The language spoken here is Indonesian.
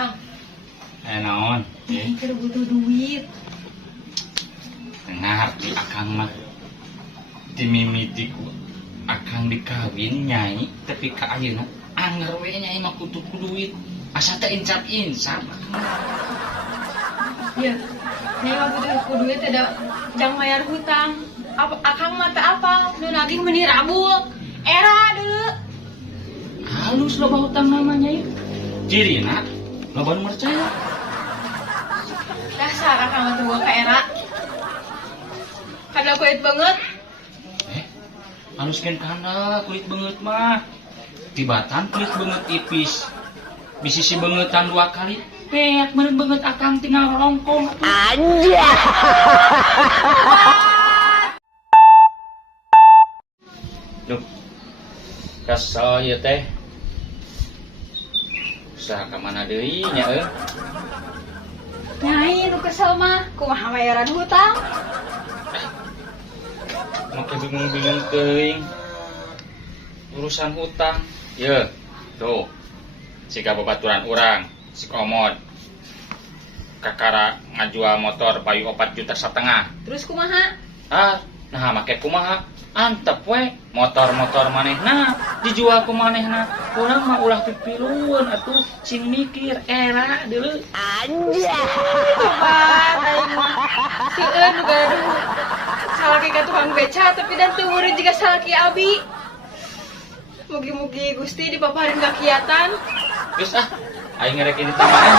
Kang, Naon? ini keur butuh duit. Dengar di akang mah dimimitiku akang dikawin nyai tapi ka ayeuna anger we nyai mah kudu duit asa teh insap Iya, Nyai mah butuh duit ada jang mayar hutang. Akang mah teh apa? Nu nagih meni rabul. Era dulu. halus loba hutang namanya ya jirina loba nu percaya Dasar akang mah teu bawa ka era. Kada kuit banget. halus kan kanda kulit banget mah tibatan kulit banget tipis bisi si bangetan 2 kali peak meureun banget akang tinggal rongkong Aja. Duh, kesel ya teh. Usaha kemana deui nya Nyai nu kesel mah kumaha bayaran hutang? Maka bingung-bingung teuing. Urusan hutang. Ye, tuh. Sika babaturan urang, si komod. Kakara ngajual motor payu 4,5 juta. Terus kumaha? Nah make kumaha? Antep we motor-motor manehna dijual ku manehna. Urang mah ulah pipilueun atuh sing mikir era deuleu. Aja. Coba aing mah sieun nu gaduh. Salaki ka tukang beca tapi dan teu meureun jiga salaki abi. Mugi-mugi Gusti dipaparin kakiatan. Geus aing ngerekin di taman.